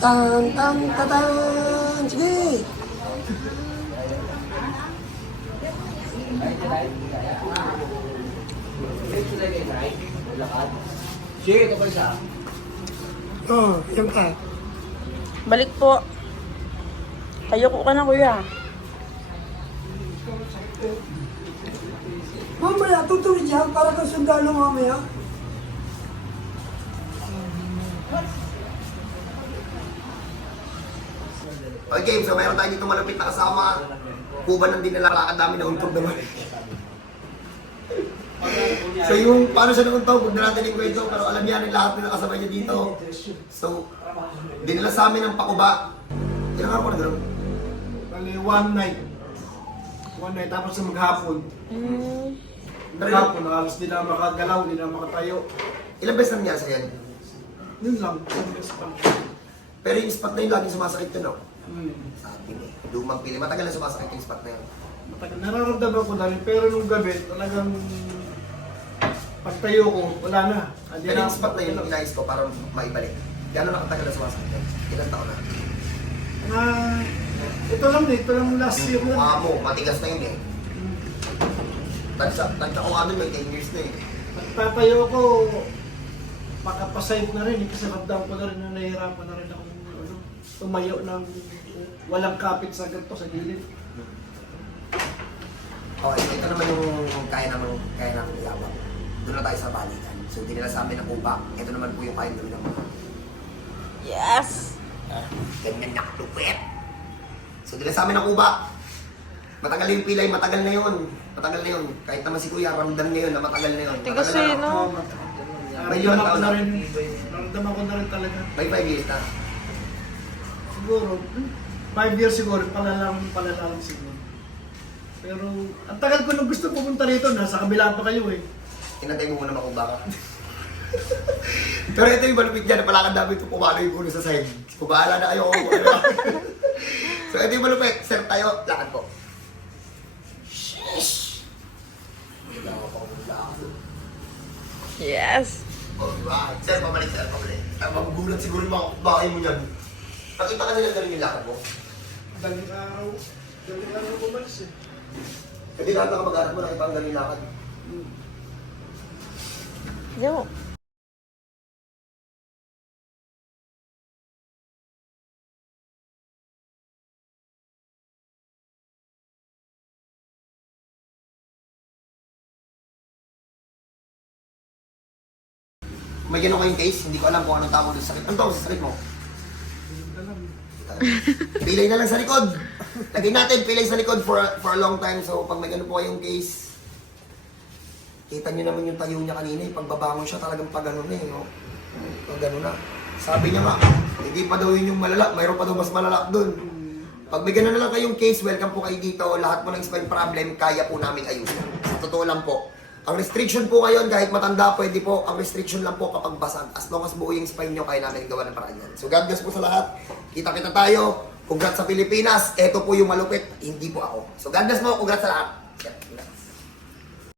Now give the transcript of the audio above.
Tan, tan, tan, sige! Sige, ito pa isa. Oh, yung ka. Balik po. Ayoko ka na, kuya. Mamaya, tutuloy dyan para kang sundalo mamaya. Okay, so mayroon tayo dito malapit na kasama. Kuban ng dinala, lakad namin na untog naman. So yung paano siya nauntog, huwag na natin ikwento, pero alam niya lahat na nakasama niya dito. So, dinala sa amin ng pakuba. Ilang araw ko na gano'n? Bali, one night. One night, tapos sa maghapon. Maghapon, halos di na makagalaw, di na makatayo. Ilang beses na niya sa yan? Yun lang, congress pa. Pero yung spot na yun, laging sumasakit yun, no? Hmm. Sabi niya, lumang pili. Matagal na sumasakit yung spot na yun. Matagal, nararamdaman ko dahil, pero nung gabi, talagang pagtayo ko, wala na. Andi Pero na yung spot na yun, inayos ko para maibalik. Gano'n nakatagal na sumasakit yun? Ilang taon na? Ito lang last year na. Mukha mo, matigas na yun eh. Tansya ko ano, may 10 years na eh. Pagtatayo ko, makapasayip na rin, kasi ramdam ko na rin na nahihirapan na rin ako tumayo ng walang kapit sa ganito sa gilid. Okay, ito naman yung kaya namin ilawak. Doon na tayo sa balikan. So, dinala sa amin ng upa. Ito naman po yung kaya namin ng mga. Yes! Ganyan na lupit. So, dinala sa amin ng upa. Matagal na yung pilay, matagal na yun. Matagal na yun. Kahit naman si Kuya, ramdam niya yun na matagal na yun. Tigas Matagal eh, na. no? May ilang Naramdaman ko taon na na. rin, naramdaman ko na rin talaga. May 5 years na. Siguro, 5 years siguro, palalaman siguro. Pero, ang tagal ko nung gusto pumunta rito, nasa kabila pa kayo eh. Inantay mo muna makuba ka. Pero ito yung malupit dyan, palakad namin ito, pumalo yung ulo sa side. Kubahala na kayo. So ito yung malupit. Sir, tayo, lakad po. Sheesh! Yes! Oh, diba? Sir, pabalik. Magugulat siguro yung mga bahay mo niyan. Pakita ka nila ganun yung lakad mo. Daling araw bumalis eh. Kasi lahat ng kamag-anak mo nakita ang ganun yung lakad. Yo. May ganun kayong case, hindi ko alam kung anong tawag doon sa sakit. Anong tawag sa sakit mo? Pilay na lang sa likod. Lagay natin pilay sa likod for a long time. So pag may ganun po kayong case, kita nyo naman yung tayo niya kanina. Pagbabangon siya talagang pag gano'n na eh. No? Pag gano'n na. Sabi niya nga, hindi pa daw yun yung malala. Mayroon pa daw mas malala doon. Pag may gano'n na lang kayong case, welcome po kayo dito. Lahat po ng spine problem, kaya po namin ayusin. Sa totoo lang po. Ang restriction po ngayon, kahit matanda, pwede po. Ang restriction lang po kapag basag. As long as buo yung spine nyo, kaya namin gawa ng paraan yan. So God bless po sa lahat. Kita-kita tayo. Congrats sa Pilipinas. Ito po yung malupit. Hindi po ako. So God bless mo. Congrats sa lahat.